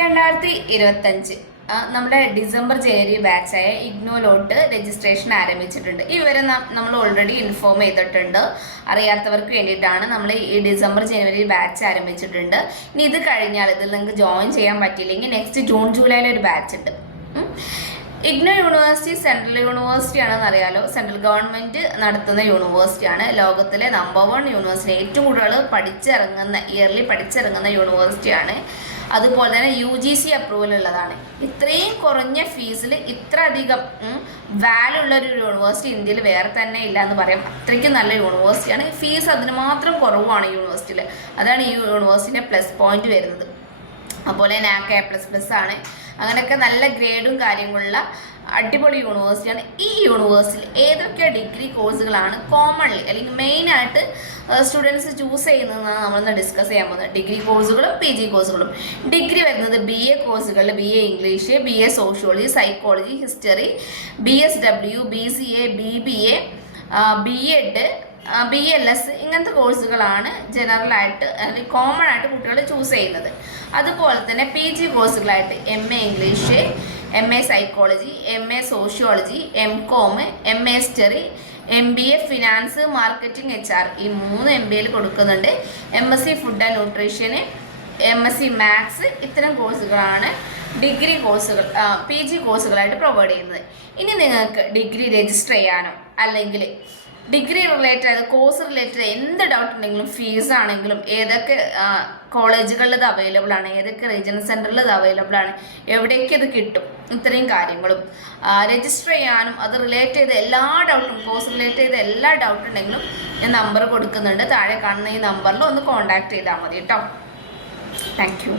2025 നമ്മുടെ ഡിസംബർ ജനുവരി ബാച്ചായ ഇഗ്നോയിലോട്ട് രജിസ്ട്രേഷൻ ആരംഭിച്ചിട്ടുണ്ട്. ഈ വിവരം നമ്മൾ ഓൾറെഡി ഇൻഫോം ചെയ്തിട്ടുണ്ട്. അറിയാത്തവർക്ക് വേണ്ടിയിട്ടാണ് നമ്മൾ ഈ ഡിസംബർ ജനുവരി ബാച്ച് ആരംഭിച്ചിട്ടുണ്ട്. ഇനി ഇത് കഴിഞ്ഞാൽ ഇതിൽ നിങ്ങൾക്ക് ജോയിൻ ചെയ്യാൻ പറ്റിയില്ലെങ്കിൽ നെക്സ്റ്റ് ജൂൺ ജൂലൈയിൽ ഒരു ബാച്ച് ഉണ്ട്. ഇഗ്നോ യൂണിവേഴ്സിറ്റി സെൻട്രൽ യൂണിവേഴ്സിറ്റി ആണെന്ന് അറിയാലോ. സെൻട്രൽ ഗവൺമെൻറ് നടത്തുന്ന യൂണിവേഴ്സിറ്റിയാണ്. ലോകത്തിലെ നമ്പർ 1 യൂണിവേഴ്സിറ്റി, ഏറ്റവും കൂടുതൽ ഇയർലി പഠിച്ചിറങ്ങുന്ന യൂണിവേഴ്സിറ്റിയാണ്. അതുപോലെ തന്നെ UGC അപ്രൂവൽ ഉള്ളതാണ്. ഇത്രയും കുറഞ്ഞ ഫീസിൽ ഇത്ര അധികം വാല്യൂ ഉള്ള ഒരു യൂണിവേഴ്സിറ്റി ഇന്ത്യയിൽ വേറെ തന്നെ ഇല്ല എന്ന് പറയാം. അത്രയ്ക്കും നല്ല യൂണിവേഴ്സിറ്റിയാണ്. ഫീസ് അതിന് മാത്രം കുറവാണ് യൂണിവേഴ്സിറ്റിയിൽ. അതാണ് ഈ യൂണിവേഴ്സിറ്റിൻ്റെ പ്ലസ് പോയിന്റ് വരുന്നത്. അതുപോലെ NAC A++ ആണ്. അങ്ങനെയൊക്കെ നല്ല ഗ്രേഡും കാര്യങ്ങളുള്ള അടിപൊളി യൂണിവേഴ്സിറ്റിയാണ്. ഈ യൂണിവേഴ്സിറ്റിയിൽ ഏതൊക്കെ ഡിഗ്രി കോഴ്സുകളാണ് കോമൺലി അല്ലെങ്കിൽ മെയിനായിട്ട് സ്റ്റുഡൻസ് ചൂസ് ചെയ്യുന്നതെന്നാണ് നമ്മളൊന്ന് ഡിസ്കസ് ചെയ്യാൻ പോകുന്നത്. ഡിഗ്രി കോഴ്സുകളും PG കോഴ്സുകളും. ഡിഗ്രി വരുന്നത് BA കോഴ്സുകളിൽ BA English, BA sociology, psychology, history, BSW, BCA, BBA, B.Ed, BLS ഇങ്ങനത്തെ കോഴ്സുകളാണ് ജനറലായിട്ട് അല്ലെങ്കിൽ കോമൺ ആയിട്ട് കുട്ടികൾ ചൂസ് ചെയ്യുന്നത്. അതുപോലെ തന്നെ PG കോഴ്സുകളായിട്ട് MA English, MA psychology, MA sociology, MCOM, MA history, MBA finance, marketing, HR ഈ 3 MBAയിൽ കൊടുക്കുന്നുണ്ട്. MSc food and nutrition, MSc maths ഇത്തരം കോഴ്സുകളാണ് ഡിഗ്രി കോഴ്സുകൾ PG കോഴ്സുകളായിട്ട് പ്രൊവൈഡ് ചെയ്യുന്നത്. ഇനി നിങ്ങൾക്ക് ഡിഗ്രി രജിസ്റ്റർ ചെയ്യാനോ അല്ലെങ്കിൽ ഡിഗ്രി റിലേറ്റഡ് കോഴ്സ് റിലേറ്റഡ് എന്ത് ഡൗട്ട് ഉണ്ടെങ്കിലും ഫീസ് ആണെങ്കിലും ഏതൊക്കെ കോളേജുകളിൽ ഇത് അവൈലബിൾ ആണ്, ഏതൊക്കെ റീജിയണൽ സെൻറ്ററിൽ ഇത് അവൈലബിൾ ആണ്, എവിടേക്ക് ഇത് കിട്ടും, ഇത്രയും കാര്യങ്ങളും രജിസ്റ്റർ ചെയ്യാനും അത് റിലേറ്റ് ചെയ്ത എല്ലാ ഡൗട്ടും കോഴ്സ് റിലേറ്റ് ചെയ്ത എല്ലാ ഡൗട്ട് ഉണ്ടെങ്കിലും ഞാൻ നമ്പർ കൊടുക്കുന്നുണ്ട്. താഴെ കാണുന്ന ഈ നമ്പറിൽ ഒന്ന് കോൺടാക്ട് ചെയ്താൽ മതി കേട്ടോ. Thank you.